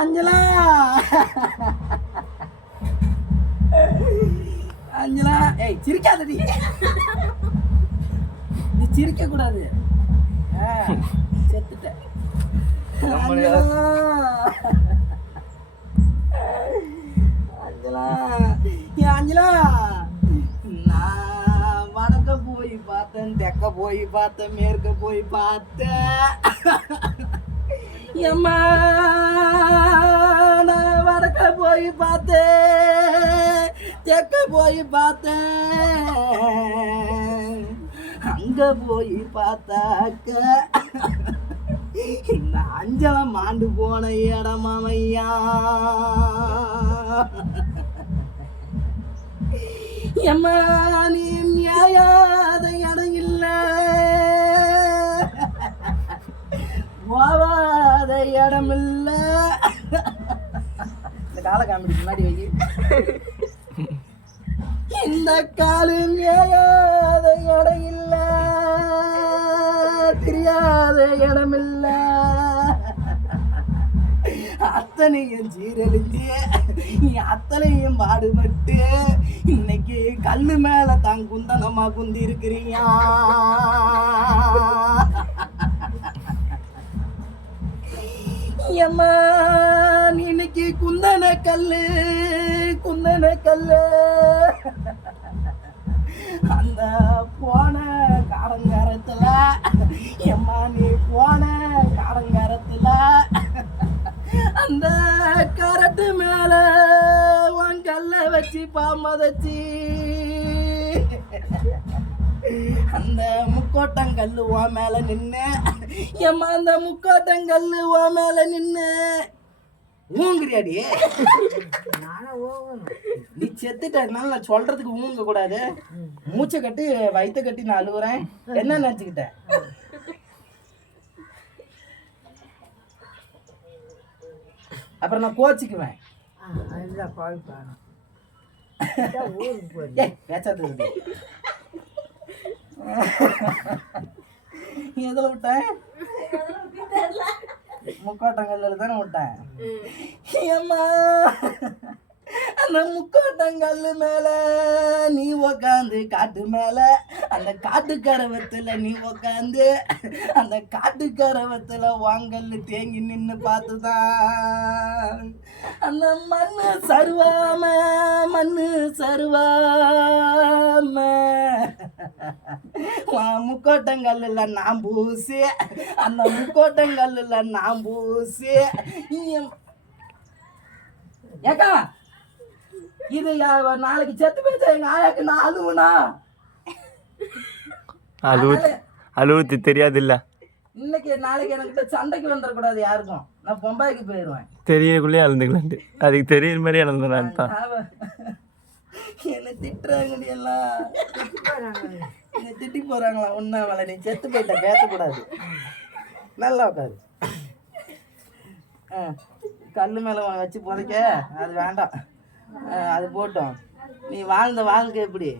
அஞ்சலா அஞ்சலா, ஏய் சிரிக்காதடி, நீ சிரிக்க கூடாது. செத்துட்ட அஞ்சலா. அஞ்சலா, ஏன் அஞ்சலா, நான் வடக்க போய் பார்த்தேன், தெற்க போய் பார்த்தேன், மேற்க போய் பார்த்தேன். எம்மா நான் வடக்க போய் பார்த்தேன், தெற்க போய் பார்த்தேன், அங்க போய் பார்த்தாக்க இந்த அஞ்சலை மாண்டு போன இடமாமையா. எம்மா நீ நியாயாத இடம் இல்லை, போவாத இடம் இல்ல. இந்த கால காமெடி முன்னாடி வை. இந்த காலு நியாயாத இடம் இல்ல, தெரியாத இடம் இல்ல. அத்தனையும் சீரழிஞ்சு அத்தனையும் பாடுபட்டு இன்னைக்கு கல்லு மேல தான் குந்தனமா குந்தி இருக்கிறீங்க. அம்மா நீ இன்னைக்கு குந்தன கல்லு அந்த போன காரங்காரத்துல, எம்மா நீ போன காரங்காரத்துல அந்த கரட்டு மேல உன் கல்ல வச்சு பாமதச்சி அந்த முக்கோட்டங்கல்லு ஓ மேல நின்று, எம்மா அந்த முக்கோட்டங்கல்லு ஓ மேல நின்று ஊங்குறியாடி. நீ செத்துட்டனால நான் சொல்றதுக்கு ஊங்க கூடாது. மூச்சை கட்டி வயிற்ற கட்டி நான் அழுகுறேன். என்ன நினைச்சுக்கிட்ட? அப்புறம் நான் கோச்சிக்குவேன். பேச்சாது எதுல விட்டேன்? முக்கோட்டங்கல்ல தானே விட்டேன். ஏம்மா அந்த முக்கோட்டங்கல்லு மேல நீ உக்காந்து காட்டு மேல, அந்த காட்டுக்கரவத்துல நீ உக்காந்து அந்த காட்டுக்கரவத்துல வாங்கல்லு தேங்கி நின்று பார்த்துதான் அந்த மண்ணு சருவாம முக்கோட்டங்கல்ல நான் பூசி, அந்த முக்கோட்டங்கல்ல நான் பூசி. ஏக்கா இது நாளைக்கு செத்து போச்சா எங்க ஆயாக்கு நான் அழுவுனா? அழுவுத்து தெரியாது இல்ல. இன்னைக்கு நாளைக்கு எனக்கு சண்டைக்கு வந்துடக்கூடாது யாருக்கும். நான் பொம்பாய்க்கு போயிடுவேன். தெரியக்குள்ளே அழுந்துக்கலாம். அதுக்கு தெரியுற மாதிரி அழுந்துறான். என்ன திட்டுறாங்கடி எல்லாம், என்ன திட்டி போறாங்களா? ஒன்னாவல நீ செத்து போயிட்ட, பேசக்கூடாது. நல்லா உட்காது. கல்லு மேல வச்சு புதைக்க அது வேண்டாம், அது போட்டோம். நீ வாழ்ந்த வாழ்க்கை எப்படி?